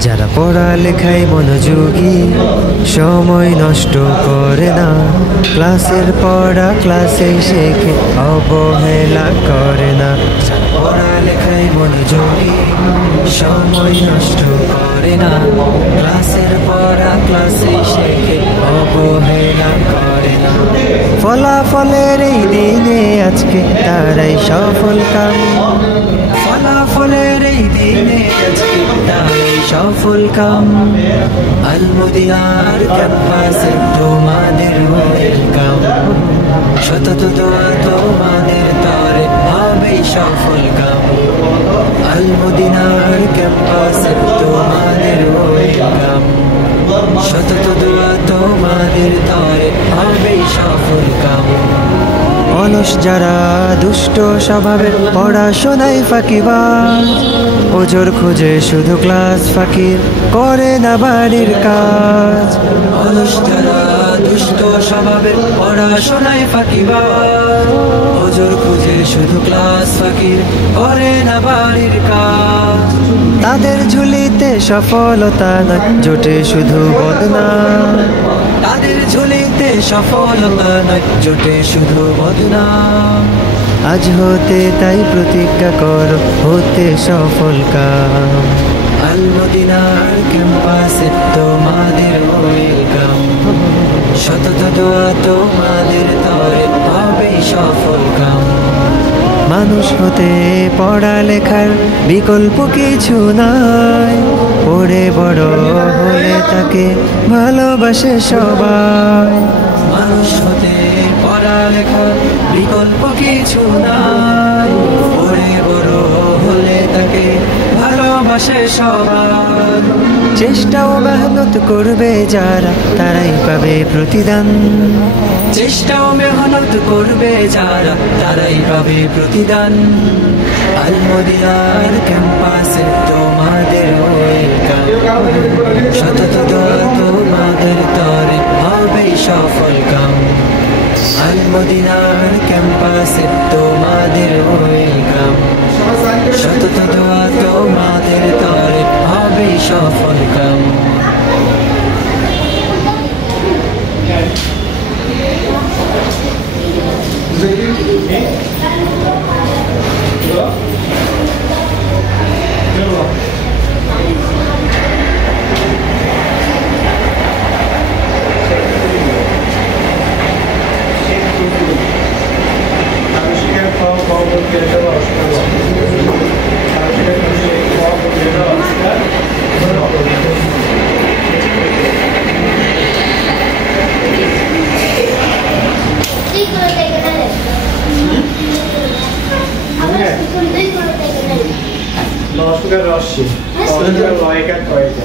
যারা পড়ালেখায় মনোযোগী, সময় নষ্ট করে না, ক্লাসের পড়া ক্লাসেই শেখে, অবহেলা করে না। যারা পড়ালেখায় মনোযোগী, সময় নষ্ট করে না, ক্লাসের পড়া ক্লাসেই শেখে, অবহেলা করে না। ফলাফলের এই দিনে আজকে তারাই সফল কাম, ফলাফলের এই দিনে আজকে তারাই সফল কাম। আল-মদিনার ক্যাম্পাসে তোমাদের ওয়েলকাম, শতত দোয়া তোমাদের তরে হবেই সফল কাম। আল-মদিনার ক্যাম্পাসে তোমাদের ওয়েলকাম, শতত দোয়া তোমাদের তরে হবেই সফল কাম। অলস যারা দুষ্ট স্বভাবের, পড়াশোনায় ফাঁকিবাজ, ওজোর খুঁজে শুধু ক্লাস ফাঁকির, করে না বাড়ির কাজ। অলস যারা দুষ্ট স্বভাবের, পড়াশোনায় ফাঁকিবাজ, ওজোর খুঁজে শুধু ক্লাস ফাঁকির, করে না বাড়ির কাজ। তাদের ঝুলিতে সফলতা নয়, জোটে শুধু বদনাম। তাদের ঝুলিতে সফলতা নয়, জোটে শুধু বদনাম। আজ হতে তাই প্রতিজ্ঞা করো, হতে সফল কাম। আল-মদিনার ক্যাম্পাসে তোমাদের ওয়েলকাম, শতত দোয়া তোমাদের তরে হবেই সফল কাম। মানুষ হতে পড়ালেখার বিকল্প কিছু নাই, পড়ে বড় হলে তাকে ভালোবাসে সবাই। মানুষ হতে পড়ালেখার বিকল্প কিছু নাই, পড়ে বড় হলে তাকে ভালোবাসে সবাই। চেষ্টা ও মেহনত করবে যারা, তারাই পাবে প্রতিদান। চেষ্টা ও মেহনত করবে যারা, তারাই পাবে প্রতিদান। আল-মদিনার ক্যাম্পাসে তোমাদের ওয়েলকাম, শতত দোয়া তোমাদের তরে হবেই সফল কাম। আল-মদিনার ক্যাম্পাসে তোমাদের ওয়েলকাম, শতত দোয়া তোমাদের তরে হবেই সফল কাম। Nosso garoto, olha que é coisa.